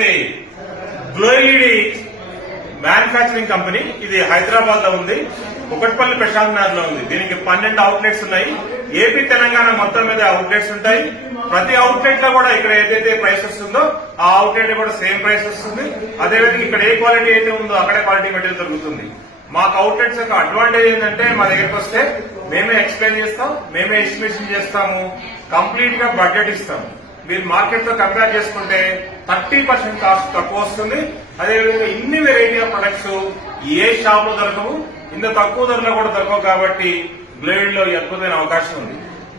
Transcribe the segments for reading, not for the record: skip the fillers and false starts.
వస్తే glow LED manufacturing company, ఇది హైదరాబాద్ లో ఉంది, కుకట్పల్లి ప్రశాంత్ నగర్ లో ఉంది. దీనికి 12 అవుట్లెట్స్ ఉన్నాయి. ఏపీ తెలంగాణ మొత్తం మీద అవుట్లెట్స్ ఉంటాయి. ప్రతి అవుట్లెట్ లో కూడా ఇక్కడ ఏదైతే ప్రైస్ వస్తుందో ఆ అవుట్లెట్ కూడా సేమ్ ప్రైస్ వస్తుంది. అదేవిధంగా ఇక్కడ ఏ క్వాలిటీ అయితే ఉందో అక్కడే క్వాలిటీ మెటీరియల్ దొరుకుతుంది. మాకు అవుట్లెట్స్ యొక్క అడ్వాంటేజ్ ఏంటంటే మా దగ్గరకు వస్తే మేమే ఎక్స్ప్లెయిన్ చేస్తాం, మేమే ఎస్టిమేషన్ చేస్తాము, కంప్లీట్ గా బడ్జెట్ ఇస్తాము. మీరు మార్కెట్ తో కంపేర్ చేసుకుంటే 30% కాస్ట్ తక్కువ వస్తుంది. అదేవిధంగా ఇన్ని variety of products A shop లో దొరకవు, ఇంత తక్కువ ధరలో కూడా దొరకవు. కాబట్టి బ్లేడ్ లో అద్భుతమైన అవకాశం ఉంది.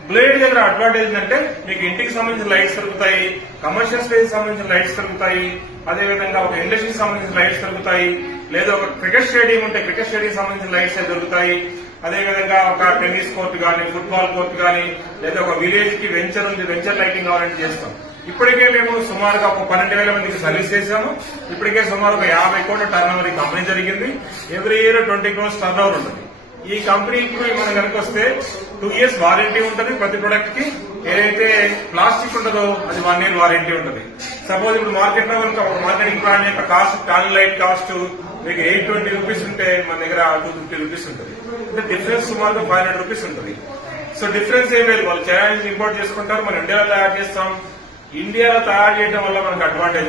బ్లేడ్ దగ్గర అడ్వాంటేజ్ ఏంటంటే మీకు ఇంటికి సంబంధించిన లైట్స్ దొరుకుతాయి, కమర్షియల్ స్పేస్ సంబంధించిన లైట్స్ దొరుకుతాయి, అదేవిధంగా ఒక ఇండస్ట్రీకి సంబంధించిన లైట్స్ దొరుకుతాయి, లేదా ఒక క్రికెట్ స్టేడియం ఉంటే క్రికెట్ స్టేడియం సంబంధించిన లైట్స్ దొరుకుతాయి. అదేవిధంగా ఒక టెన్నిస్ కోర్టు గానీ, ఫుట్బాల్ కోర్టు గానీ, లేదా ఒక విలేజ్ కి వెంచర్ ఉంది, వెంచర్ లైటింగ్ కావాలంటే చేస్తాం. ఇప్పటికే మేము సుమారుగా ఒక 12,000 మందికి సర్వీస్ చేశాము. ఇప్పటికే సుమారుగా 50 కోట్ల టర్న్ ఓవర్ ఈ కంపెనీ జరిగింది. Every year 20 crores turn over ఉంటుంది. ఈ కంపెనీ ఇప్పుడు మనం కనుక వస్తే 2 years వారంటీ ఉంటుంది. ప్రతి ప్రొడక్ట్ కి ఏదైతే ప్లాస్టిక్ ఉంటుందో అది 1 year వారంటీ ఉంటుంది. సపోజ్ ఇప్పుడు మార్కెట్ లో కనుక ఒక మార్కెటింగ్ ప్లాన్ యొక్క కాస్ట్, టర్న్ లైట్ కాస్ట్ మీకు 820 రూపీస్ ఉంటే మన దగ్గర 250 రూపీస్ ఉంటుంది. అంటే డిఫరెన్స్ సుమారుగా 500 రూపీస్ ఉంటుంది. సో డిఫరెన్స్ ఏం లేదు, వాళ్ళు చైనా నుంచి ఇంపోర్ట్ చేసుకుంటారు, మనం ఇండియాలో తయారు చేస్తాం. ఇండియాలో తయారు చేయడం వల్ల మనకు అడ్వాంటేజ్.